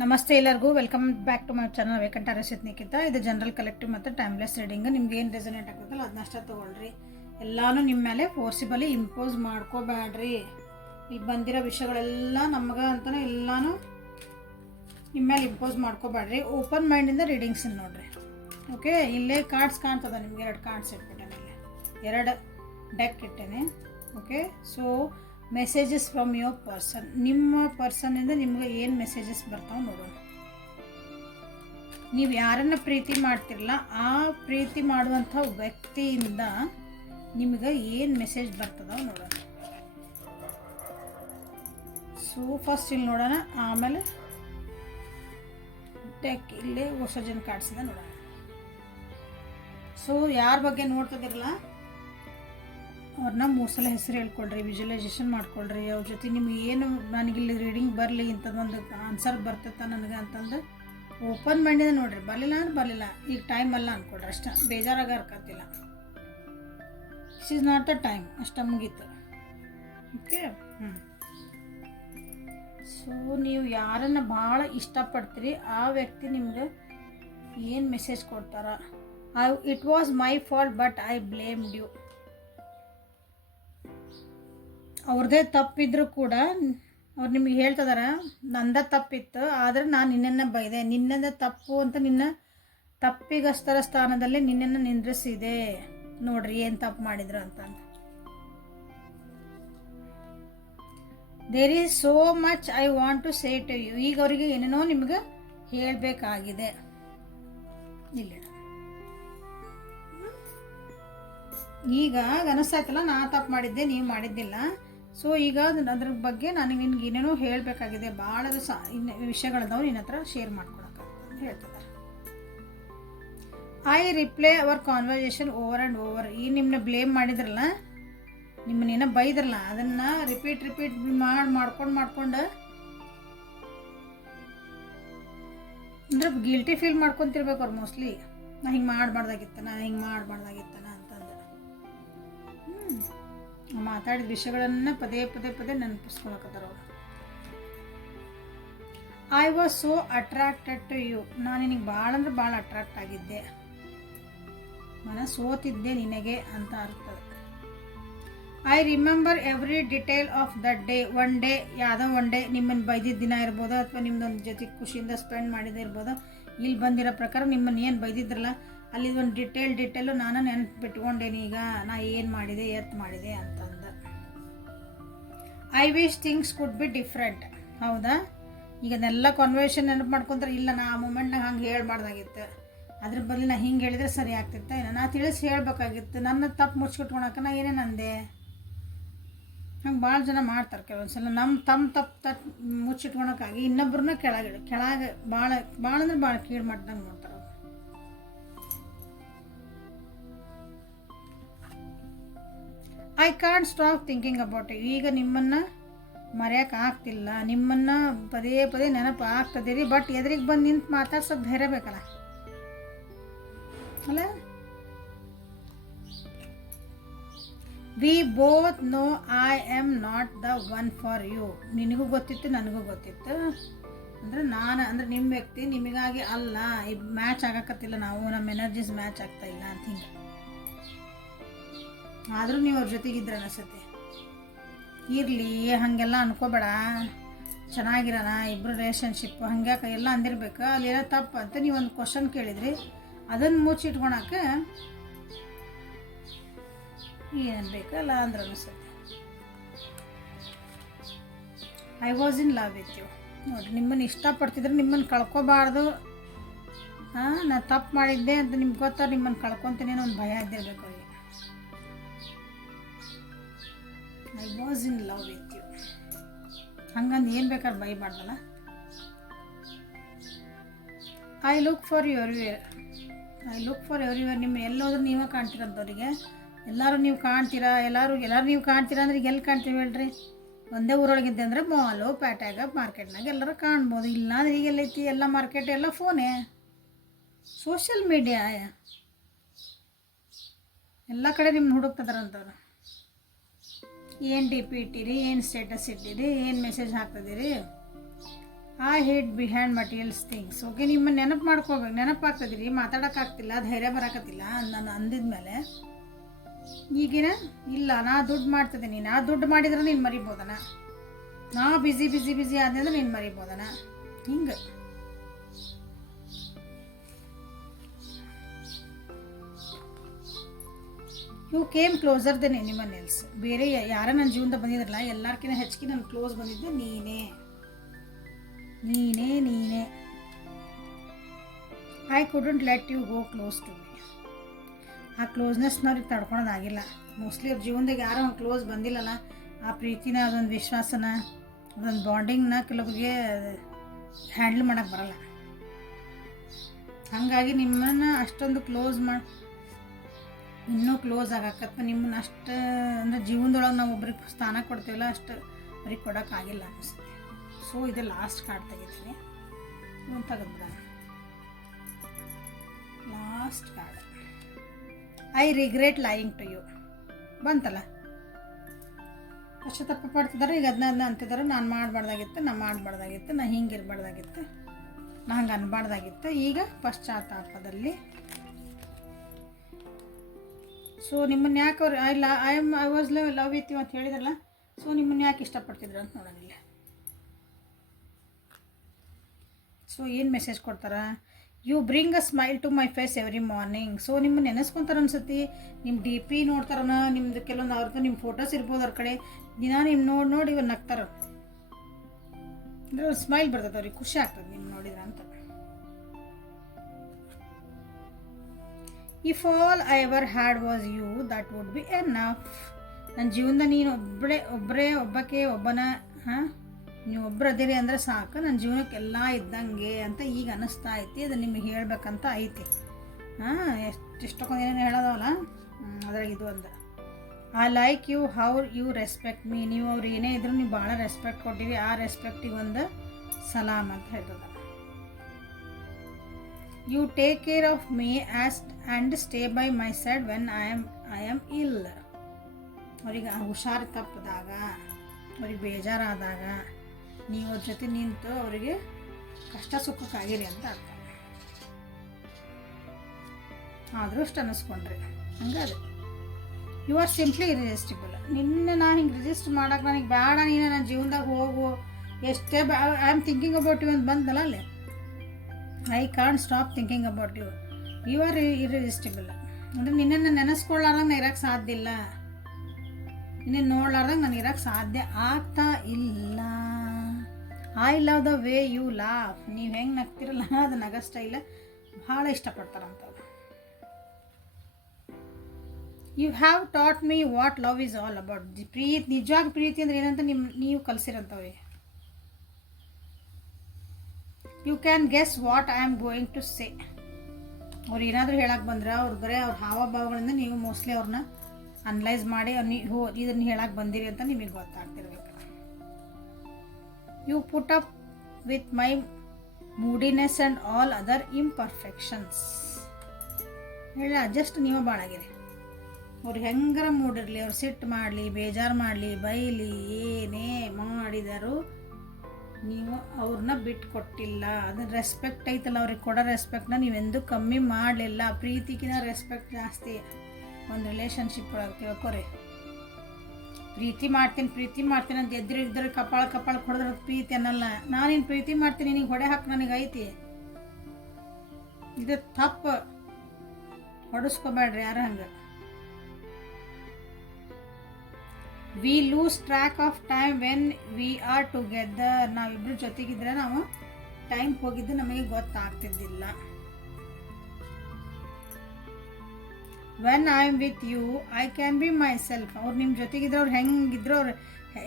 ನಮಸ್ತೆ ಎಲ್ಲರಿಗೂ welcome back to my channel ವೇಕಂಠ ರಸಿತ್ ನಿಖಿತ. ಇದು ಜನರಲ್ ಕಲೆಕ್ಟಿವ್ ಮತ್ತು ಟೈಮ್ಲೆಸ್ ರೀಡಿಂಗ್. ನಿಮ್ಗೆ ಏನು ರೆಸನೇಟ್ ಆಗ್ತದಲ್ಲ ಅದನ್ನಷ್ಟೇ ತೊಗೊಳ್ರಿ. ಎಲ್ಲಾನು ನಿಮ್ಮ ಮೇಲೆ ಫೋರ್ಸಿಬಲಿ ಇಂಪೋಸ್ ಮಾಡ್ಕೋಬೇಡ್ರಿ. ಈಗ ಬಂದಿರೋ ವಿಷಯಗಳೆಲ್ಲ ನಮಗೆ ಅಂತಲೇ ಎಲ್ಲಾನು ನಿಮ್ಮ ಮೇಲೆ ಇಂಪೋಸ್ ಮಾಡ್ಕೋಬೇಡ್ರಿ. ಓಪನ್ ಮೈಂಡಿಂದ ರೀಡಿಂಗ್ಸ್ ನೋಡ್ರಿ. ಓಕೆ, ಇಲ್ಲೇ ಕಾರ್ಡ್ಸ್ ಕಾಣ್ತದ ನಿಮ್ಗೆ. 2 ಕಾರ್ಡ್ಸ್ ಇಟ್ಬಿಟ್ಟೇನೆ, ಇಲ್ಲಿ 2 ಡೆಕ್ ಇಟ್ಟೇನೆ. Okay, so messages from your person. ನಿಮ್ಮ ಪರ್ಸನ್ನಿಂದ ನಿಮ್ಗೆ ಏನು ಮೆಸೇಜಸ್ ಬರ್ತಾವೆ ನೋಡೋಣ. ನೀವು ಯಾರನ್ನು ಪ್ರೀತಿ ಮಾಡ್ತಿರಲ್ಲ ಆ ಪ್ರೀತಿ ಮಾಡುವಂಥ ವ್ಯಕ್ತಿಯಿಂದ ನಿಮ್ಗೆ ಏನು ಮೆಸೇಜ್ ಬರ್ತದ ನೋಡೋಣ. ಸೊ ಫಸ್ಟ್ ಇಲ್ಲಿ ನೋಡೋಣ, ಆಮೇಲೆ ಟೆಕ್ ಇಲ್ಲಿ ಹೊಸ ಜನ ಕಾರ್ಡ್ಸಿಂದ ನೋಡೋಣ. ಸೊ ಯಾರ ಬಗ್ಗೆ ನೋಡ್ತದಿರಲ್ಲ ಅವ್ರನ್ನ 3 ಸಲ ಹೆಸರು ಹೇಳ್ಕೊಳ್ರಿ, ವಿಜುವಲೈಸೇಷನ್ ಮಾಡ್ಕೊಳ್ರಿ. ಅವ್ರ ಜೊತೆ ನಿಮ್ಗೆ ಏನು ನನಗಿಲ್ಲಿ ರೀಡಿಂಗ್ ಬರಲಿ ಇಂಥದ್ದೊಂದು ಆನ್ಸರ್ ಬರ್ತೈತ ನನಗೆ ಅಂತಂದು ಓಪನ್ ಮೈಂಡಿಂದ ನೋಡ್ರಿ. ಬರಲಿಲ್ಲ ಅಂದ್ರೆ ಬರಲಿಲ್ಲ, ಈಗ ಟೈಮ್ ಅಲ್ಲ ಅಂದ್ಕೊಳ್ರಿ ಅಷ್ಟೇ. ಬೇಜಾರಾಗ ಅರ್ಕತ್ತಿಲ್ಲ. This is not the time, ಅಷ್ಟೇ ಮುಗೀತು. ಓಕೆ, ಸೊ ನೀವು ಯಾರನ್ನು ಭಾಳ ಇಷ್ಟಪಡ್ತೀರಿ ಆ ವ್ಯಕ್ತಿ ನಿಮ್ಗೆ ಏನು ಮೆಸೇಜ್ ಕೊಡ್ತಾರ. It was my fault but I blamed you. ಅವ್ರದ್ದೇ ತಪ್ಪಿದ್ರು ಕೂಡ ಅವ್ರು ನಿಮಗೆ ಹೇಳ್ತಿದಾರ ನಂದ ತಪ್ಪಿತ್ತು, ಆದರೆ ನಾನು ನಿನ್ನನ್ನು ಬೈದೆ, ನಿನ್ನಿಂದ ತಪ್ಪು ಅಂತ ನಿನ್ನ ತಪ್ಪಿಗಸ್ತರ ಸ್ಥಾನದಲ್ಲಿ ನಿನ್ನನ್ನು ನಿಂದ್ರಿಸಿದೆ. ನೋಡ್ರಿ ಏನು ತಪ್ಪು ಮಾಡಿದ್ರು ಅಂತ. There is so much I want to say to you. ಈಗ ಅವರಿಗೆ ಏನೇನೋ ನಿಮ್ಗೆ ಹೇಳಬೇಕಾಗಿದೆ. ಇಲ್ಲ ಈಗ ಅನಿಸ್ತಾಯ್ತಲ್ಲ ನಾ ತಪ್ಪು ಮಾಡಿದ್ದೆ, ನೀವು ಮಾಡಿದ್ದಿಲ್ಲ. ಸೊ ಈಗ ಅದ್ರ ಬಗ್ಗೆ ನನಗೆ ನಿನ್ಗೆ ಏನೇನೋ ಹೇಳಬೇಕಾಗಿದೆ, ಭಾಳ ವಿಷಯಗಳದಾವು ನಿನ್ನ ಹತ್ರ ಶೇರ್ ಮಾಡ್ಕೊಳಕ್ಕೆ ಅಂತ ಹೇಳ್ತಿದ್ದಾರೆ. I replay our conversation over and over. ಈ ನಿಮ್ಮನ್ನ ಬ್ಲೇಮ್ ಮಾಡಿದ್ರಲ್ಲ, ನಿಮ್ಮನ್ನೇನೋ ಬೈದ್ರಲ್ಲ, ಅದನ್ನು ರಿಪೀಟ್ ಮಾಡ್ಕೊಂಡು ಅಂದ್ರೆ ಗಿಲ್ಟಿ ಫೀಲ್ ಮಾಡ್ಕೊತಿರ್ಬೇಕು ಅವ್ರು ಮೋಸ್ಟ್ಲಿ. ನಾ ಹಿಂಗೆ ಮಾಡಬಾರ್ದಾಗಿತ್ತನ ಅಂತಂದು ಮಾತಾಡಿದ ವಿಷಯಗಳನ್ನ ಪದೇ ನೆನಪಿಸ್ಕೊಳಕತ್ತಾರ ಅವರು. I was so attracted to you. ನಾನು ನಿನಗೆ ಭಾಳ ಅಂದ್ರೆ ಭಾಳ ಅಟ್ರಾಕ್ಟ್ ಆಗಿದ್ದೆ, ಸೋತಿದ್ದೆ ನಿನಗೆ ಅಂತ ಅರ್ಥ. I remember every detail of that day. One day, ಯಾವುದೋ ಒನ್ ಡೇ ನಿಮ್ಮನ್ನು ಬೈದಿದ್ದ ದಿನ ಇರ್ಬೋದು, ಅಥವಾ ನಿಮ್ಮದೊಂದು ಜೊತೆ ಖುಷಿಯಿಂದ ಸ್ಪೆಂಡ್ ಮಾಡಿದ್ದೆ ಇರ್ಬೋದು. ಇಲ್ಲಿ ಬಂದಿರೋ ಪ್ರಕಾರ ನಿಮ್ಮನ್ನು ಏನು ಬೈದಿದ್ರಲ್ಲ ಅಲ್ಲಿ ಒಂದು ಡಿಟೇಲು ನಾನು ನೆನಪಿಟ್ಕೊಂಡೇನಿ. ಈಗ ನಾ ಏನು ಮಾಡಿದೆ, ಮಾಡಿದೆ ಅಂತಂದ. I wish things could be different. ಹೌದಾ, ಈಗ ಅದನ್ನೆಲ್ಲ ಕಾನ್ವರ್ಸೇಷನ್ ನೆನಪು ಮಾಡ್ಕೊಂತಾರೆ. ಇಲ್ಲ ನಾ ಆ ಮೂಮೆಂಟ್ನಾಗ ಹಂಗೆ ಹೇಳ್ಬಾರ್ದಾಗಿತ್ತು, ಅದ್ರ ಬದಲು ನಾ ಹಿಂಗೆ ಹೇಳಿದ್ರೆ ಸರಿ ಆಗ್ತಿತ್ತು, ಏನೋ ನಾ ತಿಳಿಸಿ ಹೇಳ್ಬೇಕಾಗಿತ್ತು. ನನ್ನ ತಪ್ಪು ಮುಚ್ಚಿಟ್ಕೊಳಕ್ಕೆ ನಾ ಏನೇನು ಅಂದೆ. ಹಂಗೆ ಭಾಳ ಜನ ಮಾಡ್ತಾರೆ ಕೆಲವೊಂದ್ಸಲ. ತಮ್ಮ ತಪ್ಪು ಮುಚ್ಚಿಟ್ಕೊಳಕ್ಕಾಗಿ ಇನ್ನೊಬ್ಬರನ್ನ ಕೆಳಗೆ ಭಾಳ ಅಂದ್ರೆ ಭಾಳ ಕೀಳು ಮಾಡ್ದಂಗೆ ಮಾಡ್ತಾರೆ. I can't stop thinking about you. ಈಗ ನಿಮ್ಮನ್ನು ಮರೆಯೋಕೆ ಆಗ್ತಿಲ್ಲ, ನಿಮ್ಮನ್ನು ಪದೇ ನೆನಪು ಆಗ್ತದಿರಿ. ಬಟ್ ಎದುರಿಗೆ ಬಂದು ನಿಂತು ಮಾತಾಡ್ಸೋಕೆ ಧೈರ್ಯ ಬೇಕಲ್ಲ ಅಲ್ಲ. We both know I am not the one for you. ನಿನಗೂ ಗೊತ್ತಿತ್ತು, ನನಗೂ ಗೊತ್ತಿತ್ತು. ಅಂದರೆ ನಿಮ್ಮ ವ್ಯಕ್ತಿ ನಿಮಗಾಗಿ ಅಲ್ಲ, ಮ್ಯಾಚ್ ಆಗಕತ್ತಿಲ್ಲ, ನಾವು ನಮ್ಮ ಎನರ್ಜೀಸ್ ಮ್ಯಾಚ್ ಆಗ್ತಾ ಇಲ್ಲ ಅಂತ ಹಿಂಗೆ. ಆದರೂ ನೀವು ಅವ್ರ ಜೊತೆಗಿದ್ರೆ ಅನಿಸುತ್ತೆ. ಇರಲಿ, ಹಾಗೆಲ್ಲ ಅನ್ಕೋಬೇಡ, ಚೆನ್ನಾಗಿರೋಣ ಇಬ್ಬರು ರಿಲೇಷನ್ಶಿಪ್ ಹಂಗ್ಯಾಕೆ ಎಲ್ಲ ಅಂದಿರ್ಬೇಕು. ಅಲ್ಲೇನೋ ತಪ್ಪು ಅಂತ ನೀವು ಒಂದು ಕ್ವಶನ್ ಕೇಳಿದ್ರಿ, ಅದನ್ನು ಮುಚ್ಚಿಟ್ಕೊಳಕ್ಕೆ ಏನು ಬೇಕಲ್ಲ ಅಂದ್ರೆ ಅನಿಸುತ್ತೆ. I was in love with you. ನೋಡಿರಿ, ನಿಮ್ಮನ್ನು ಇಷ್ಟಪಡ್ತಿದ್ರೆ ನಿಮ್ಮನ್ನು ಕಳ್ಕೊಬಾರ್ದು. ನಾ ತಪ್ಪು ಮಾಡಿದ್ದೆ ಅಂತ ನಿಮ್ಗೆ ಗೊತ್ತಾ, ನಿಮ್ಮನ್ನು ಕಳ್ಕೊತೀನಿ ಅನ್ನೋ ಒಂದು ಭಯ ಇದ್ದಿರ್ಬೇಕು ಅವ್ರಿಗೆ. I was in love with you ಹಂಗಂದು ಏನು ಬೇಕಾದ್ರೆ ಬೈಬಾರ್ದಲ್ಲ. I look for everywhere. ನಿಮ್ಮ ಎಲ್ಲೋದ್ರೂ ನೀವೇ ಕಾಣ್ತಿರೋಂಥವ್ರಿಗೆ. ಎಲ್ಲರೂ ನೀವು ಕಾಣ್ತೀರಾ, ಎಲ್ಲರೂ ನೀವು ಕಾಣ್ತೀರಾ ಅಂದ್ರೆ ಈಗ ಎಲ್ಲಿ ಕಾಣ್ತೀವಿ ಹೇಳ್ರಿ? ಒಂದೇ ಊರೊಳಗಿದ್ದೆ ಅಂದರೆ ಮಾಲು, ಪ್ಯಾಟ್ಯಾಗ, ಮಾರ್ಕೆಟ್ನಾಗ ಎಲ್ಲರೂ ಕಾಣ್ಬೋದು. ಇಲ್ಲ ಅಂದ್ರೆ ಈಗ ಎಲ್ಲೈತಿ ಎಲ್ಲ ಮಾರ್ಕೆಟ್, ಎಲ್ಲ ಫೋನೇ, ಸೋಷಿಯಲ್ ಮೀಡಿಯಾ, ಎಲ್ಲ ಕಡೆ ನಿಮ್ಮನ್ನ ಹುಡುಕ್ತದಾರಂಥವ್ರು. ಏನು ಡಿ ಪಿ ಇಟ್ಟಿರಿ, ಏನು ಸ್ಟೇಟಸ್ ಇಟ್ಟಿರಿ, ಏನು ಮೆಸೇಜ್ ಹಾಕ್ತಿದ್ದೀರಿ, I hate behind materials things. Okay, ನಿಮ್ಮ ನೆನಪು ಮಾಡ್ಕೋಬೇಕು. ನೆನಪಾಗ್ತದ್ರಿ, ಮಾತಾಡೋಕ್ಕಾಗ್ತಿಲ್ಲ, ಧೈರ್ಯ ಬರೋಕತ್ತಿಲ್ಲ ನಾನು ಅಂದಿದ್ಮೇಲೆ ಈಗಿನ ಇಲ್ಲ ನಾ ದುಡ್ಡು ಮಾಡ್ತಿದ್ದೀನಿ. ನಾ ದುಡ್ಡು ಮಾಡಿದ್ರೆ ನೀನು ಮರಿಬೋದನ, ನಾ ಬಿಸಿ ಆದ್ನಂದ್ರೆ ನೀನು ಮರಿಬೋದನ. ಹಿಂಗೆ you came closer than anyone else. ಬೇರೆ ಯಾರ ನನ್ನ ಜೀವನದ ಬಂದಿದ್ರಲ್ಲ, ಎಲ್ಲರಿಗಿಂತ ಹೆಚ್ಚಿಗೆ ನನ್ನ ಕ್ಲೋಸ್ ಬಂದಿದ್ದೆ ನೀನೇ. I couldn't let you go close to me. ಆ ಕ್ಲೋಸ್ನೆಸ್ನ ಅವ್ರಿಗೆ ತಡ್ಕೊಳೋದಾಗಿಲ್ಲ. ಮೋಸ್ಟ್ಲಿ ಅವ್ರ ಜೀವನದಾಗ ಯಾರೋ ಒಂದು ಕ್ಲೋಸ್ ಬಂದಿಲ್ಲಲ್ಲ, ಆ ಪ್ರೀತಿನ, ಅದೊಂದು ವಿಶ್ವಾಸನ, ಅದೊಂದು ಬಾಂಡಿಂಗ್ನ ಕೆಲವರಿಗೆ ಹ್ಯಾಂಡ್ಲ್ ಮಾಡೋಕ್ಕೆ ಬರಲ್ಲ. ಹಾಗಾಗಿ ನಿಮ್ಮನ್ನು ಅಷ್ಟೊಂದು ಕ್ಲೋಸ್ ಮಾಡಿ ಇನ್ನೂ ಕ್ಲೋಸ್ ಆಗಕ್ಕೆ ನಿಮ್ಮನ್ನ ಅಷ್ಟು ಅಂದರೆ ಜೀವನದೊಳಗೆ ನಾವು ಒಬ್ರಿಗೆ ಸ್ಥಾನ ಕೊಡ್ತೀವಲ್ಲ, ಅಷ್ಟು ಅವ್ರಿಗೆ ಕೊಡೋಕ್ಕಾಗಿಲ್ಲ ಅನಿಸುತ್ತೆ. ಸೊ ಇದು ಲಾಸ್ಟ್ ಕಾರ್ಡ್ ತೆಗಿತೀನಿ, ಒಂದು ತೆಗೆದ್ಬಿಡೋಣ. Last card, I regret lying to you ಬಂತಲ್ಲ. ಪಶ್ಚಾತ್ತಾಪ ಪಡ್ತಿದ್ದಾರೆ. ಈಗ ಅದನ್ನ ಅಂತಿದ್ದಾರೆ, ನಾನು ಮಾಡಬಾರ್ದಾಗಿತ್ತು, ನಾ ಹಿಂಗೆ ಇರಬಾರ್ದಾಗಿತ್ತು, ನಾ ಹಂಗೆ ಅನ್ಬಾರ್ದಾಗಿತ್ತು. ಈಗ ಪಶ್ಚಾತ್ತಾಪದಲ್ಲಿ. ಸೊ ನಿಮ್ಮನ್ನು ಯಾಕೆ ಅವ್ರು I was love with you ಅಂತ ಹೇಳಿದ್ರಲ್ಲ, ಸೊ ನಿಮ್ಮನ್ನು ಯಾಕೆ ಇಷ್ಟಪಡ್ತಿದ್ರು ಅಂತ ನೋಡೋಣ. ಸೊ ಏನು ಮೆಸೇಜ್ ಕೊಡ್ತಾರ? You bring a smile to my face every morning. So ನಿಮ್ಮನ್ನು ನೆನೆಸ್ಕೊತಾರೆ ಅನ್ಸತಿ. ನಿಮ್ಮ ಡಿ ಪಿ ನೋಡ್ತಾರನ, ನಿಮ್ದು ಕೆಲವೊಂದು ಅವ್ರದ್ದು ನಿಮ್ಮ ಫೋಟೋಸ್ ಇರ್ಬೋದು ಅವ್ರ ಕಡೆ, ದಿನ ನಿಮ್ಮ ನೋಡಿ ಇವ್ರು ನಗ್ತಾರ, ಅಂದರೆ ಸ್ಮೈಲ್ ಬರ್ತದೆ ಅವ್ರಿಗೆ, ಖುಷಿ ಆಗ್ತದೆ ನಿಮ್ಮ ನೋಡಿದ್ರೆ ಅಂತ. If all I ever had was you that would be enough. ನನ್ನ ಜೀವನದ ನೀನು ಒಬ್ಬನ ನೀವು ಒಬ್ಬರು ಅದಿರಿ ಅಂದರೆ ಸಾಕು, ನನ್ನ ಜೀವನಕ್ಕೆಲ್ಲ ಇದ್ದಂಗೆ ಅಂತ ಈಗ ಅನ್ನಿಸ್ತಾ ಐತಿ. ಅದು ನಿಮಗೆ ಹೇಳ್ಬೇಕಂತ ಐತಿ. ಎಷ್ಟೊಂದು ಏನೇನು ಹೇಳೋದವಲ್ಲ, ಅದ್ರಾಗ ಇದು ಒಂದು I like you how you respect me. ನೀವು ಅವ್ರು ಏನೇ ಇದ್ರು ನೀವು ಭಾಳ ರೆಸ್ಪೆಕ್ಟ್ ಕೊಟ್ಟಿವಿ, ಆ ರೆಸ್ಪೆಕ್ಟಿಗೆ ಒಂದು ಸಲಾಮ್ ಅಂತ ಹೇಳ್ತದ. You take care of me and stay by my side when I am ill. ಅವ್ರಿಗೆ ಹುಷಾರು ತಪ್ಪಿದಾಗ, ಅವ್ರಿಗೆ ಬೇಜಾರಾದಾಗ ನೀವು ಅವ್ರ ಜೊತೆ ನಿಂತು ಅವರಿಗೆ ಕಷ್ಟ ಸುಖಕ್ಕಾಗಿರಿ ಅಂತ ಅರ್ಥ. ಆದರೂ ಅಷ್ಟು ಅನ್ನಿಸ್ಕೊಂಡ್ರಿ ಹಂಗದು. You are simply irresistible. ನಿನ್ನೆ ನಾ ಹಿಂಗೆ ರಿಜಿಸ್ಟ್ ಮಾಡೋಕೆ ನನಗೆ ಬೇಡ, ನೀನು ನನ್ನ ಜೀವನದಾಗ ಹೋಗು, ಎಷ್ಟೇ I am thinking about you ಅಂತ ಬಂದಲ್ಲ ಅಲ್ಲಿ, I can't stop thinking about you. You are irresistible ಅಂದರೆ ನಿನ್ನನ್ನು ನೆನೆಸ್ಕೊಳ್ಳಾರ್ದಂಗೆ ಇರೋಕ್ಕೆ ಸಾಧ್ಯ ಇಲ್ಲ, ನಿನ್ನ ನೋಡ್ಲಾರ್ದಂಗೆ ನಾನು ಇರೋಕ್ಕೆ ಸಾಧ್ಯ ಆಗ್ತಾ ಇಲ್ಲ. I love the way you laugh. ನೀವು ಹೆಂಗೆ ನಗ್ತಿರಲ್ಲ, ಅದು ನಗೋ ಸ್ಟೈಲ ಭಾಳ ಇಷ್ಟಪಡ್ತಾರಂತ. You have taught me what love is all about. ಪ್ರೀತಿ, ನಿಜವಾಗ ಪ್ರೀತಿ ಅಂದ್ರೆ ಏನಂತ ನೀವು ಕಲಿಸಿರಂತವ್ರಿ. You can guess what I am going to say. ಅವ್ರು ಏನಾದರೂ ಹೇಳಕ್ಕೆ ಬಂದ್ರೆ ಅವ್ರು ಬರೀ ಅವ್ರ ಹಾವಭಾವಗಳಿಂದ ನೀವು ಮೋಸ್ಟ್ಲಿ ಅವ್ರನ್ನ ಅನಲೈಸ್ ಮಾಡಿ ಇದನ್ನು ಹೇಳಕ್ಕೆ ಬಂದಿರಿ ಅಂತ ನಿಮಗೆ ಗೊತ್ತಾಗ್ತಿರ್ಬೇಕು. You put up with my moodiness and all other imperfections. ಹೇಳಿ ಅಡ್ಜಸ್ಟ್ ನೀವು ಭಾಳಾಗಿರಿ. ಅವ್ರು ಹೆಂಗಾರ ಮೂಡಿರಲಿ, ಅವ್ರು ಸಿಟ್ಟು ಮಾಡಲಿ, ಬೇಜಾರು ಮಾಡಲಿ, ಬೈಲಿ, ಏನೇ ಮಾಡಿದರು ನೀವು ಅವ್ರನ್ನ ಬಿಟ್ಟು ಕೊಟ್ಟಿಲ್ಲ. ಅದನ್ನ ರೆಸ್ಪೆಕ್ಟ್ ಐತಲ್ಲ, ಅವ್ರಿಗೆ ಕೊಡೋ ರೆಸ್ಪೆಕ್ಟ್ನ ನೀವೆಂದೂ ಕಮ್ಮಿ ಮಾಡಲಿಲ್ಲ. ಪ್ರೀತಿಗಿನ ರೆಸ್ಪೆಕ್ಟ್ ಜಾಸ್ತಿ ಒಂದು ರಿಲೇಷನ್ಶಿಪ್ ಒಳಗೆ ತಿಳ್ಕೊರಿ. ಪ್ರೀತಿ ಮಾಡ್ತೀನಿ ಅಂತ ಎದುರಿದ್ರೆ ಕಪಾಳ ಹೊಡೆದ್ರೆ ಪ್ರೀತಿ ಅನ್ನಲ್ಲ. ನಾನೇನು ಪ್ರೀತಿ ಮಾಡ್ತೀನಿ, ನಿನಗೆ ಹೊಡೆ ಹಾಕಿ ನನಗೆ ಐತಿ, ಇದು ತಪ್ಪು. ಹೊಡೆಸ್ಕೋಬೇಡ್ರಿ ಯಾರು ಹಂಗೆ. We lose track of time when we are together. ನಾವಿಬ್ಬರು ಜೊತೆಗಿದ್ರೆ ನಾವು ಟೈಮ್ ಹೋಗಿದ್ದು ನಮಗೆ ಗೊತ್ತಾಗ್ತಿದ್ದಿಲ್ಲ. When I am with you I can be myself. ಅವ್ರು ನಿಮ್ಮ ಜೊತೆಗಿದ್ರೆ ಅವ್ರು ಹೆಂಗಿದ್ರು, ಅವ್ರು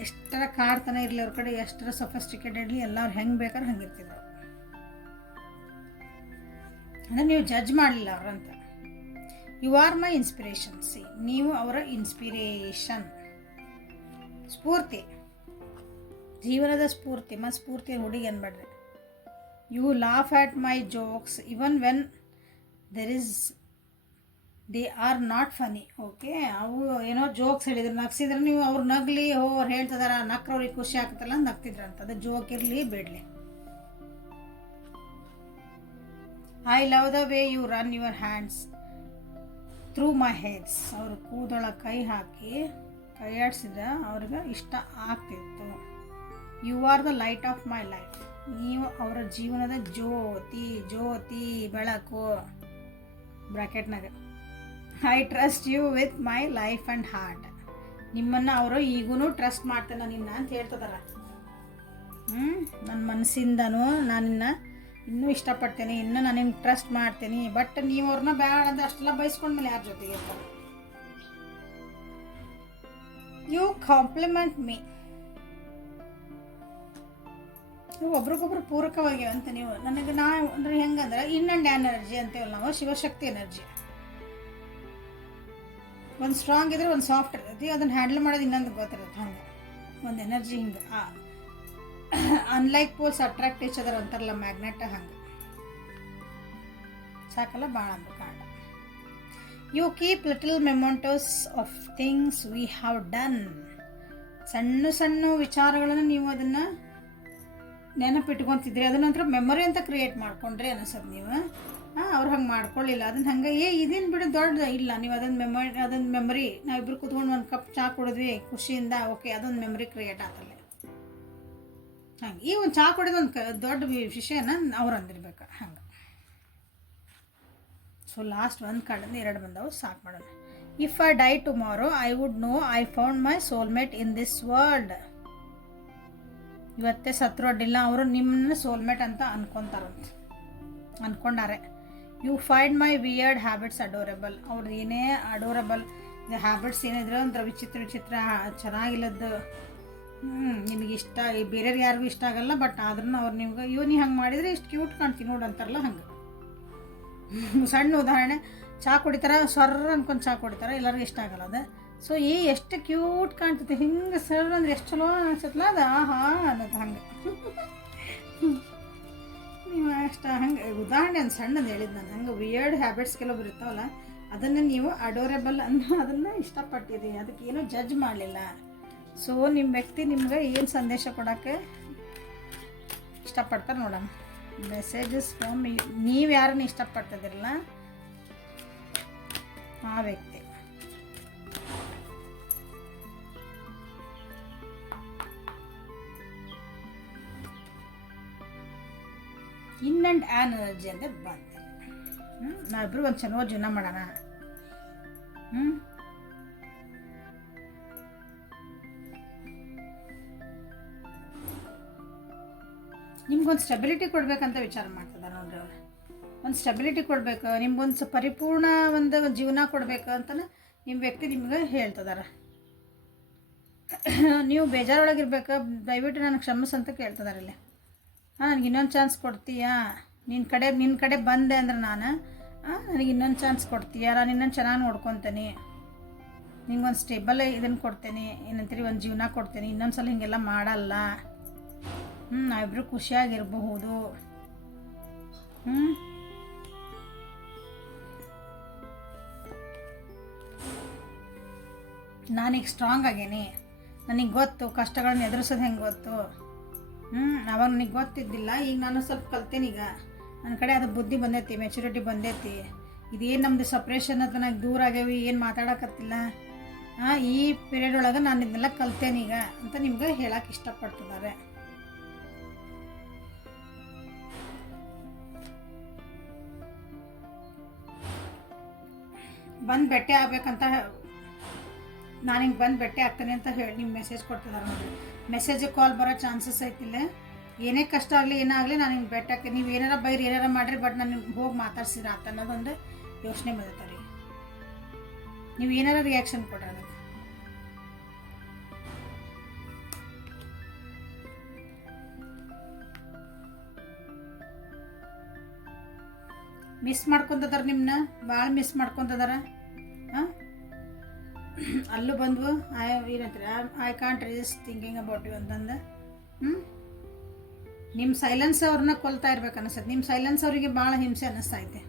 ಎಷ್ಟರ ಕಾಡ್ತನ ಇರಲಿ, ಅವ್ರ ಕಡೆ ಎಷ್ಟರ ಸೊಫಿಸ್ಟಿಕೇಟೆಡ್ಲಿ ಎಲ್ಲ ಅವ್ರು ಹೆಂಗೆ ಬೇಕಾದ್ರೆ ಹಂಗಿರ್ತಿದ್ರು. ಅಂದರೆ ನೀವು ಜಡ್ಜ್ ಮಾಡಲಿಲ್ಲ ಅವ್ರಂತ. You are my inspiration. See, ನೀವು ಅವರ ಇನ್ಸ್ಪಿರೇಷನ್, ಸ್ಫೂರ್ತಿ, ಜೀವನದ ಸ್ಫೂರ್ತಿ. ಮತ್ತು ಸ್ಫೂರ್ತಿ ಹುಡುಗಿ ಅನ್ಬೇಡ್ರಿ. You laugh at my jokes even when they are not funny. Okay, ಅವು ಏನೋ ಜೋಕ್ಸ್ ಹೇಳಿದ್ರು, ನಗ್ಸಿದ್ರೆ ನೀವು ಅವ್ರು ನಗಲಿ, ಅವ್ರು ಹೇಳ್ತಿದಾರ ನಕ್ರವ್ರಿಗೆ ಖುಷಿ ಆಗ್ತಲ್ಲ ನಗ್ತಿದ್ರಂತ. ಅದು ಜೋಕ್ ಇರಲಿ ಬಿಡಲಿ. I love the way you run your hands through my hairs. ಅವರು ಕೂದೊಳಗೆ ಕೈ ಹಾಕಿ ಕೈಯಾಡಿಸಿದ ಅವ್ರಿಗೆ ಇಷ್ಟ ಆಗ್ತಿತ್ತು. You are the light of my life. ನೀವು ಅವರ ಜೀವನದ ಜ್ಯೋತಿ ಬೆಳಕು. ಬ್ರ್ಯಾಕೆಟ್ನಾಗ I trust you with my life and heart. ನಿಮ್ಮನ್ನು ಅವರು ಈಗೂ ಟ್ರಸ್ಟ್ ಮಾಡ್ತೇನೆ ನಿನ್ನ ಅಂತ ಹೇಳ್ತದಾರ. ನನ್ನ ಮನಸ್ಸಿಂದನೂ ನಾನು ಇನ್ನೂ ಇಷ್ಟಪಡ್ತೇನೆ, ಇನ್ನೂ ನಾನು ನಿಮ್ಗೆ ಟ್ರಸ್ಟ್ ಮಾಡ್ತೀನಿ. ಬಟ್ ನೀವು ಅವ್ರನ್ನ ಬೇಡ ಅಂತ ಅಷ್ಟೆಲ್ಲ ಬಯಸ್ಕೊಂಡ್ಮೇಲೆ ಯಾರ ಜೊತೆಗೆ ಇರ್ತಾರೆ. You compliment me. ನೀವು ಒಬ್ರಿಗೊಬ್ರು ಪೂರಕವಾಗಿ ಅಂತ ನೀವು ನನಗೆ ಅಂದರೆ ಹೆಂಗಂದ್ರೆ ಇನ್ ಆ್ಯಂಡ್ ಎನರ್ಜಿ ಅಂತೀವಲ್ಲ ನಾವು, ಶಿವಶಕ್ತಿ ಎನರ್ಜಿ. ಒಂದು ಸ್ಟ್ರಾಂಗ್ ಇದ್ರೆ ಒಂದು ಸಾಫ್ಟ್ ಇರ್ತೈತಿ, ಅದನ್ನು ಹ್ಯಾಂಡಲ್ ಮಾಡೋದು ಇನ್ನೊಂದು ಗೊತ್ತಿರುತ್ತೆ. ಹಂಗೆ ಒಂದು ಎನರ್ಜಿ ಹಿಂಗೆ unlike poles attract each other ಅಂತಾರಲ್ಲ, ಮ್ಯಾಗ್ನೆಟ್ ಹಂಗೆ ಸಾಕಲ್ಲ ಭಾಳ ಅಂದ್ರೆ ಕಾರಣ. You keep little mementos of things we have done. ಸಣ್ಣ ಸಣ್ಣ ವಿಚಾರಗಳನ್ನು ನೀವು ಅದನ್ನು ನೆನಪಿಟ್ಕೊತಿದ್ರಿ, ಅದನ್ನ ನಂತರ ಮೆಮೊರಿ ಅಂತ ಕ್ರಿಯೇಟ್ ಮಾಡ್ಕೊಂಡ್ರಿ ಅನಿಸೋದು ನೀವು. ಅವ್ರು ಹಂಗೆ ಮಾಡ್ಕೊಳ್ಳಿಲ್ಲ, ಅದನ್ನು ಹಂಗೆ ಇದೇನು ಬಿಡು ದೊಡ್ಡ ಇಲ್ಲ, ನೀವು ಅದೊಂದು ಮೆಮೊರಿ ನಾವಿಬ್ರು ಕೂತ್ಕೊಂಡು ಒಂದು ಕಪ್ ಚಹಾ ಕುಡಿದ್ವಿ ಖುಷಿಯಿಂದ, ಓಕೆ ಅದೊಂದು ಮೆಮೊರಿ ಕ್ರಿಯೇಟ್ ಆಗಲ್ಲ. ಹಂಗೆ ಈ ಒಂದು ಚಹಾ ಕುಡಿದು ಒಂದು ದೊಡ್ಡ ವಿಷಯನ ಅವ್ರು ಅಂದಿರ್ಬೇಕು ಹಂಗೆ. ಸೊ ಲಾಸ್ಟ್ ಒಂದು ಕಾರ್ಡಿಂದ 2 ಬಂದವು, ಸಾಕು ಮಾಡೋಣ. If I die tomorrow I would know I found my soulmate in this world. ಇವತ್ತೇ ಸತ್ರು ಅಡ್ಡಿಲ್ಲ, ಅವರು ನಿಮ್ಮನ್ನ ಸೋಲ್ಮೇಟ್ ಅಂತ ಅಂದ್ಕೊಂಡಾರೆ. You find my weird habits adorable. ಅವ್ರು ಏನೇ ಅಡೋರೆಬಲ್ ಹ್ಯಾಬಿಟ್ಸ್ ಏನಿದ್ರೆ ಅಂದ್ರೆ ವಿಚಿತ್ರ ಚೆನ್ನಾಗಿಲ್ಲದ್ದು, ನಿನಗಿಷ್ಟ, ಬೇರೆಯವ್ರಿಗೆ ಯಾರಿಗೂ ಇಷ್ಟ ಆಗಲ್ಲ, ಬಟ್ ಆದ್ರೂ ಅವ್ರು ನಿಮ್ಗೆ ನೀ ಹಂಗೆ ಮಾಡಿದರೆ ಇಷ್ಟು ಕ್ಯೂಟ್ ಕಾಣ್ತೀನಿ ನೋಡು ಅಂತಾರಲ್ಲ ಹಂಗೆ. ಸಣ್ಣ ಉದಾಹರಣೆ, ಚಹಾ ಕುಡಿತಾರ, ಸ್ವರ್ರ ಅನ್ಕೊಂಡು ಚಹಾ ಕುಡಿತಾರ, ಎಲ್ಲರಿಗೂ ಇಷ್ಟ ಆಗಲ್ಲ ಅದು. ಸೊ ಎಷ್ಟು ಕ್ಯೂಟ್ ಕಾಣ್ತೈತಿ ಹಿಂಗೆ ಸರ್ ಅಂದ್ರೆ ಎಷ್ಟು ಚಲೋ ಅನ್ಸತ್ತಲ್ಲ ಅದು, ಆಹಾ ಅನ್ನೋದು ಹಂಗೆ. ನೀವು ಅಷ್ಟು ಹಂಗೆ ಉದಾಹರಣೆ ಒಂದು ಸಣ್ಣದು ಹೇಳಿದ್ದು ನಾನು. ಹಂಗೆ ವಿಯರ್ಡ್ ಹ್ಯಾಬಿಟ್ಸ್ ಕೆಲವೊಬ್ರು ಇರ್ತಾವಲ್ಲ, ಅದನ್ನು ನೀವು ಅಡೋರೆಬಲ್ ಅನ್ನೋ ಅದನ್ನು ಇಷ್ಟಪಟ್ಟಿರಿ, ಅದಕ್ಕೆ ಏನೂ ಜಡ್ಜ್ ಮಾಡಲಿಲ್ಲ. ಸೊ ನಿಮ್ಮ ವ್ಯಕ್ತಿ ನಿಮ್ಗೆ ಏನು ಸಂದೇಶ ಕೊಡೋಕ್ಕೆ ಇಷ್ಟಪಡ್ತಾರೆ ನೋಡೋಣ. ಮೆಸೇಜಸ್ ಫ್ರಮ್ ನೀವು ಯಾರನ್ನ ಇಷ್ಟಪಡ್ತಿದ್ದೀರಲ್ಲ ಆ ವ್ಯಕ್ತಿ. ಇನ್ ಆ್ಯಂಡ್ ಎನರ್ಜಿ ಅಂತ ಬಂದೆ. ನಾವಿಬ್ರು ಒಂದು ಚೆನ್ನಾಗಿ ಜೀವನ ಮಾಡೋಣ. ನಿಮ್ಗೊಂದು ಸ್ಟೆಬಿಲಿಟಿ ಕೊಡ್ಬೇಕಂತ ವಿಚಾರ ಮಾಡ್ತಿದ್ದಾರೆ ನೋಡ್ರಿ ಅವ್ರು. ಒಂದು ಸ್ಟೆಬಿಲಿಟಿ ಕೊಡಬೇಕು, ನಿಮ್ಗೊಂದು ಪರಿಪೂರ್ಣ ಒಂದು ಜೀವನ ಕೊಡಬೇಕು ಅಂತ ನಿಮ್ಮ ವ್ಯಕ್ತಿ ನಿಮ್ಗೆ ಹೇಳ್ತಿದ್ದಾರೆ. ನೀವು ಬೇಜಾರೊಳಗಿರ್ಬೇಕು, ದಯವಿಟ್ಟು ನನಗೆ ಕ್ಷಮಿಸಂತ ಕೇಳ್ತಿದ್ದಾರೆ ಇಲ್ಲಿ. ನನಗೆ ಇನ್ನೊಂದು ಚಾನ್ಸ್ ಕೊಡ್ತೀಯಾ, ನಿನ್ನ ಕಡೆ ಬಂದೆ ಅಂದ್ರೆ ನಾನು ನನಗೆ ಇನ್ನೊಂದು ಚಾನ್ಸ್ ಕೊಡ್ತೀಯಾ, ನಾನು ಇನ್ನೊಂದು ಚೆನ್ನಾಗಿ ನೋಡ್ಕೊತೀನಿ, ನಿಂಗೊಂದು ಸ್ಟೇಬಲ್ ಇದನ್ನು ಕೊಡ್ತೇನೆ, ಏನಂತೀರಿ ಒಂದು ಜೀವನ ಕೊಡ್ತೇನೆ, ಇನ್ನೊಂದು ಸಲ ಹಿಂಗೆಲ್ಲ ಮಾಡಲ್ಲ, ನಾವಿಬ್ರು ಖುಷಿಯಾಗಿರಬಹುದು. ನಾನೀಗ ಸ್ಟ್ರಾಂಗ್ ಆಗೇನಿ, ನನಗೆ ಗೊತ್ತು ಕಷ್ಟಗಳನ್ನ ಎದುರಿಸೋದು ಹೆಂಗೆ ಗೊತ್ತು. ಅವಾಗ ನನಗೆ ಗೊತ್ತಿದ್ದಿಲ್ಲ, ಈಗ ನಾನು ಸ್ವಲ್ಪ ಕಲ್ತೇನೆ. ಈಗ ನನ್ನ ಕಡೆ ಅದು ಬುದ್ಧಿ ಬಂದೈತಿ, ಮೆಚುರಿಟಿ ಬಂದೈತಿ. ಇದೇನು ನಮ್ಮದು ಸಪ್ರೇಷನ್ ಅಂತ ನನಗೆ ದೂರ ಆಗ್ಯಾವಿ, ಏನು ಮಾತಾಡೋಕತ್ತಿಲ್ಲ, ಈ ಪೀರಿಯಡ್ ಒಳಗೆ ನಾನು ಇದನ್ನೆಲ್ಲ ಕಲ್ತೇನೀಗ ಅಂತ ನಿಮ್ಗೆ ಹೇಳಕ್ಕೆ ಇಷ್ಟಪಡ್ತಿದ್ದಾರೆ. ಬಂದು ಭೇಟಿ ಆಗ್ಬೇಕಂತ, ನಾನು ಹಿಂಗೆ ಬಂದು ಭೇಟಿ ಆಗ್ತೇನೆ ಅಂತ ಹೇಳಿ ನಿಮ್ಮ ಮೆಸೇಜ್ ಕೊಡ್ತಿದ್ದಾರೆ ನೋಡಿರಿ. ಮೆಸೇಜಿಗೆ ಕಾಲ್ ಬರೋ ಚಾನ್ಸಸ್ ಐತಿಲ್ಲ. ಏನೇ ಕಷ್ಟ ಆಗಲಿ ಏನಾಗಲಿ ನಾನು ಹಿಂಗೆ ಭೇಟಿ ಆಗ್ತೀನಿ, ನೀವು ಏನಾರ ಬೈರಿ ಏನಾರ ಮಾಡಿರಿ, ಬಟ್ ನಾನು ಹೋಗಿ ಮಾತಾಡ್ಸಿರ ಆತ ಅನ್ನೋದೊಂದು ಯೋಚನೆ ಬಂದೈತೆ ರೀ. ನೀವು ಏನಾರ ರಿಯಾಕ್ಷನ್ ಕೊಡ್ರಿ ಅದಕ್ಕೆ. ಮಿಸ್ ಮಾಡ್ಕೊತದಾರ, ನಿಮ್ಮನ್ನ ಭಾಳ ಮಿಸ್ ಮಾಡ್ಕೊತದಾರ. ಅಲ್ಲೂ ಬಂದ್ವು ಏನಂತಾರೆ, I can't resist thinking about you ಅಂತಂದು. ನಿಮ್ಮ ಸೈಲೆನ್ಸ್ ಅವ್ರನ್ನ ಕೊಲ್ತಾ ಇರ್ಬೇಕು ಅನಿಸ್ತೈತೆ, ನಿಮ್ಮ ಸೈಲೆನ್ಸ್ ಅವರಿಗೆ ಭಾಳ ಹಿಂಸೆ ಅನ್ನಿಸ್ತೈತೆ.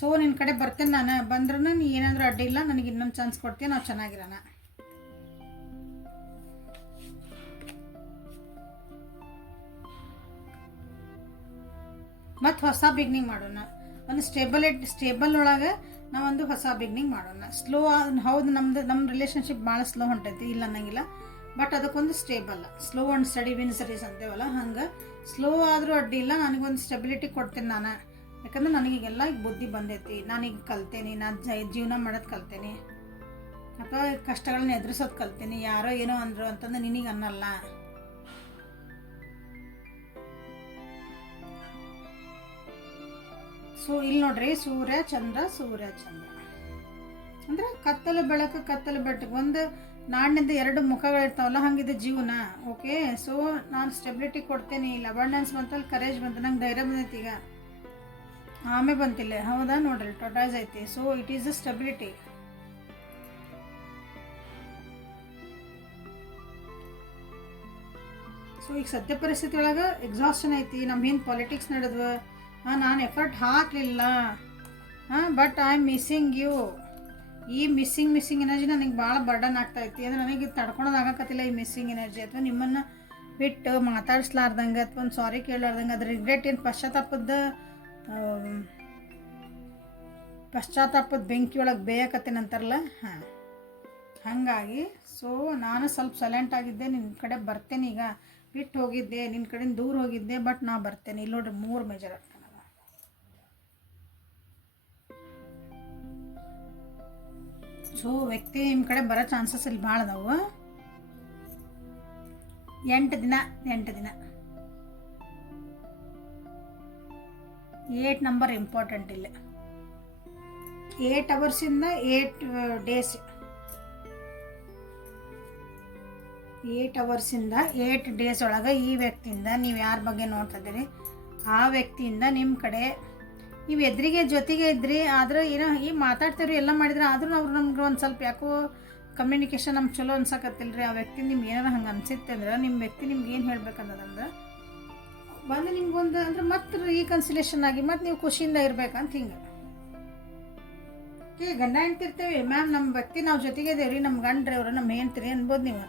ಸೊ ನಿನ್ನ ಕಡೆ ಬರ್ತೇನೆ ನಾನು, ಬಂದ್ರೂ ನೀ ಏನಾದರೂ ಅಡ್ಡಿ ಇಲ್ಲ, ನನಗೆ ಇನ್ನೊಂದು ಚಾನ್ಸ್ ಕೊಡ್ತೀಯ, ನಾವು ಚೆನ್ನಾಗಿರೋಣ. ಮತ್ತು ಹೊಸ ಬಿಗ್ನಿಂಗ್ ಮಾಡೋಣ. ಒಂದು ಸ್ಟೇಬಲ್ ಒಳಗೆ ನಾವೊಂದು ಹೊಸ ಬಿಗ್ನಿಂಗ್ ಮಾಡೋಣ. ಸ್ಲೋ ಹೌದು, ನಮ್ಮ ರಿಲೇಷನ್ಶಿಪ್ ಭಾಳ ಸ್ಲೋ ಹೊಂಟೈತಿ, ಇಲ್ಲ ಅನ್ನಂಗಿಲ್ಲ. ಬಟ್ ಅದಕ್ಕೊಂದು stable, slow and steady wins race ಅಂತೇವಲ್ಲ, ಹಂಗೆ ಸ್ಲೋ ಆದರೂ ಅಡ್ಡಿ ಇಲ್ಲ, ನನಗೊಂದು ಸ್ಟೆಬಿಲಿಟಿ ಕೊಡ್ತೀನಿ ನಾನು. ಯಾಕಂದ್ರೆ ನನಗೀಗೆಲ್ಲ ಈಗ ಬುದ್ಧಿ ಬಂದೈತಿ, ನಾನೀಗ ಕಲ್ತೇನೆ, ನಾನು ಜೀವನ ಮಾಡೋದು ಕಲ್ತೇನೆ, ಅಥವಾ ಕಷ್ಟಗಳನ್ನ ಎದುರಿಸೋದು ಕಲ್ತೇನೆ. ಯಾರೋ ಏನೋ ಅಂದರು ಅಂತಂದ್ರೆ ನಿನಗೆ ಅನ್ನಲ್ಲ. ಸೊ ಇಲ್ಲಿ ನೋಡ್ರಿ, ಸೂರ್ಯ ಚಂದ್ರ ಅಂದ್ರೆ ಕತ್ತಲು ಬೆಳಕು ಒಂದು ನಾಣ್ಯದ ಎರಡು ಮುಖಗಳಿರ್ತಾವಲ್ಲ, ಹಂಗಿದೆ ಜೀವನ. ಓಕೆ, ಸೊ ನಾನು ಸ್ಟೆಬಿಲಿಟಿ ಕೊಡ್ತೇನೆ. ಇಲ್ಲಿ ಅಬಂಡೆನ್ಸ್ ಬಂತಲ್ಲಿ ಕರೇಜ್ ಬಂತು, ನಂಗೆ ಧೈರ್ಯ ಬಂದೈತಿ. ಈಗ ಆಮೆ ಬಂತಿಲ್ಲ, ಹೌದಾ? ನೋಡ್ರಿ ಟೊಟಾಯ್ಸ್ ಐತಿ. So it is a stability. So ಈಗ ಸದ್ಯ ಪರಿಸ್ಥಿತಿ ಒಳಗೆ ಎಕ್ಸಾಸ್ಷನ್ ಐತಿ. ನಮ್ಮ ಹಿಂದೆ ಪಾಲಿಟಿಕ್ಸ್ ನಡೆದ್ವ, ನಾನು ಎಫರ್ಟ್ ಹಾಕಲಿಲ್ಲ, but I am missing you. ಈ ಮಿಸ್ಸಿಂಗ್ ಎನರ್ಜಿ ನನಗೆ ಭಾಳ ಬರ್ಡನ್ ಆಗ್ತಾಯಿತ್ತು. ಅಂದರೆ ನನಗೆ ತಡ್ಕೊಳೋದಾಗತ್ತಿಲ್ಲ ಈ ಮಿಸ್ಸಿಂಗ್ ಎನರ್ಜಿ. ಅಥವಾ ನಿಮ್ಮನ್ನು ಬಿಟ್ಟು ಮಾತಾಡಿಸ್ಲಾರ್ದಂಗೆ, ಅಥವಾ ಒಂದು ಸಾರಿ ಕೇಳಲಾರ್ದಂಗೆ, ಅದ್ರ ರಿಗ್ರೆಟ್ ಏನು ಪಶ್ಚಾತ್ತಾಪದ ಬೆಂಕಿ ಒಳಗೆ ಬೇಯಕತ್ತೇನಂತಾರಲ್ಲ, ಹಾಗಾಗಿ ಸೊ ನಾನು ಸ್ವಲ್ಪ ಸೈಲೆಂಟ್ ಆಗಿದ್ದೆ. ನಿನ್ನ ಕಡೆ ಬರ್ತೇನೆ, ಈಗ ಬಿಟ್ಟು ಹೋಗಿದ್ದೆ, ನಿನ್ನ ಕಡೆಯಿಂದ ದೂರ ಹೋಗಿದ್ದೆ, ಬಟ್ ನಾ ಬರ್ತೇನೆ. ಇಲ್ಲಿ ನೋಡ್ರಿ 3 ಮೇಜರ್ ಆಗ್ತಾನಲ್ಲ. ಸೊ ವ್ಯಕ್ತಿ ನಿಮ್ಮ ಕಡೆ ಬರೋ ಚಾನ್ಸಸ್ ಇಲ್ಲಿ ಭಾಳ ಅದಾವು. 8 ದಿನ 8 ನಂಬರ್ ಇಂಪಾರ್ಟೆಂಟ್ ಇಲ್ಲ. 8 ಅವರ್ಸಿಂದ 8 ಡೇಸ್, 8 ಅವರ್ಸಿಂದ 8 ಡೇಸ್ ಒಳಗೆ ಈ ವ್ಯಕ್ತಿಯಿಂದ ನೀವು ಯಾರ ಬಗ್ಗೆ ನೋಡ್ತಾ ಇದ್ದೀರಿ, ಆ ವ್ಯಕ್ತಿಯಿಂದ ನಿಮ್ಮ ಕಡೆ ನೀವು ಎದುರಿಗೆ ಜೊತೆಗೆ ಇದ್ರಿ. ಆದ್ರೆ ಏನೋ ಈ ಮಾತಾಡ್ತೀರಿ, ಎಲ್ಲ ಮಾಡಿದ್ರೆ, ಆದ್ರೂ ಅವ್ರು ನಮ್ಗೆ ಒಂದು ಸ್ವಲ್ಪ ಯಾಕೋ ಕಮ್ಯುನಿಕೇಷನ್ ನಮ್ಗೆ ಚಲೋ ಅನ್ಸಕತ್ತಿಲ್ಲ ರೀ. ಆ ವ್ಯಕ್ತಿ ನಿಮ್ಗೆ ಏನಾರ ಹಂಗೆ ಅನ್ಸುತ್ತೆ ಅಂದ್ರೆ, ನಿಮ್ಮ ವ್ಯಕ್ತಿ ನಿಮ್ಗೆ ಏನು ಹೇಳ್ಬೇಕನ್ನೋದಂದ್ರೆ ಬಂದು ನಿಮ್ಗೊಂದು ಅಂದ್ರೆ ಮತ್ತೆ ರೀಕನ್ಸಿಲೇಷನ್ ಆಗಿ ಮತ್ತೆ ನೀವು ಖುಷಿಯಿಂದ ಇರ್ಬೇಕಂತ ಹಿಂಗೆ. ಗಂಡ ಹೆಂಡ್ತಿರ್ತೇವೆ, ಮ್ಯಾಮ್ ನಮ್ಮ ವ್ಯಕ್ತಿ ನಾವು ಜೊತೆಗೆ ಇದೇವ್ರಿ, ನಮ್ಮ ಗಂಡ್ರಿ ಅವರು ನಮ್ಮ ಹೆಂಡ್ತಿರಿ ಅನ್ಬೋದು ನೀವು.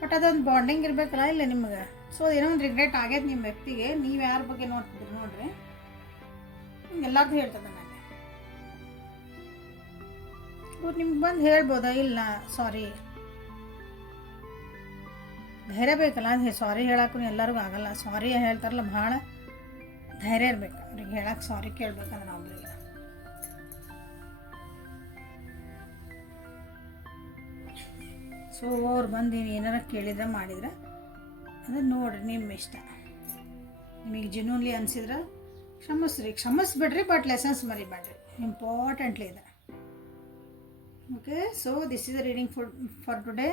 ಬಟ್ ಅದೊಂದು ಬಾಂಡಿಂಗ್ ಇರಬೇಕಲ್ಲ ಇಲ್ಲ ನಿಮ್ಗೆ. ಸೊ ಏನೋ ಒಂದು ರಿಗ್ರೆಟ್ ಆಗೈತೆ ನಿಮ್ಮ ವ್ಯಕ್ತಿಗೆ. ನೀವು ಯಾರ ಬಗ್ಗೆ ನೋಡ್ತಿದ್ರಿ ನೋಡ್ರಿ, ಎಲ್ಲಾರ್ದು ಹೇಳ್ತದೆ ನನಗೆ. ಅವ್ರು ನಿಮ್ಗೆ ಬಂದು ಹೇಳ್ಬೋದಾ, ಇಲ್ಲ ಸಾರಿ, ಧೈರ್ಯ ಬೇಕಲ್ಲ. ಸಾರಿ ಹೇಳಕ್ಕೂ ಎಲ್ಲರಿಗೂ ಆಗಲ್ಲ. ಸಾರಿ ಹೇಳ್ತಾರಲ್ಲ, ಭಾಳ ಧೈರ್ಯ ಇರ್ಬೇಕು ಅವ್ರಿಗೆ ಹೇಳಕ್ಕೆ, ಸಾರಿ ಕೇಳ್ಬೇಕಂದ್ರೆ ಒಬ್ರಿಗೆ. ಸೊ ಅವ್ರು ಬಂದು ಏನಾರ ಕೇಳಿದ್ರೆ ಮಾಡಿದ್ರೆ ಅದು ನೋಡ್ರಿ ನಿಮ್ಮ ಇಷ್ಟ. ನಿಮಗೆ ಜೆನ್ಯೂನ್ಲಿ ಅನಿಸಿದ್ರೆ ಕ್ಷಮಿಸ್ಬಿಡ್ರಿ, ಬಟ್ ಲೆಸನ್ಸ್ ಮರಿಬೇಡ್ರಿ, ಇಂಪಾರ್ಟೆಂಟ್ಲಿ ಇದೆ. Okay, so this is the reading for today.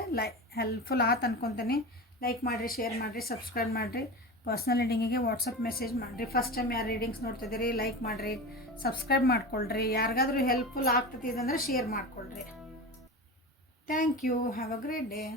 Helpful ಆತು ಅನ್ಕೊತೀನಿ. ಲೈಕ್ ಮಾಡಿರಿ, ಶೇರ್ ಮಾಡಿರಿ, ಸಬ್ಸ್ಕ್ರೈಬ್ ಮಾಡಿರಿ. ಪರ್ಸ್ನಲ್ ರೀಡಿಂಗಿಗೆ ವಾಟ್ಸಪ್ ಮೆಸೇಜ್ ಮಾಡಿರಿ. ಫಸ್ಟ್ ಟೈಮ್ ಯಾರು ರೀಡಿಂಗ್ಸ್ ನೋಡ್ತಿದ್ದೀರಿ ಲೈಕ್ ಮಾಡಿರಿ, ಸಬ್ಸ್ಕ್ರೈಬ್ ಮಾಡ್ಕೊಳ್ರಿ. ಯಾರಿಗಾದ್ರೂ ಹೆಲ್ಪ್ಫುಲ್ ಆಗ್ತದೆ ಅಂದರೆ ಶೇರ್ ಮಾಡ್ಕೊಳ್ರಿ. Thank you. Have a great day.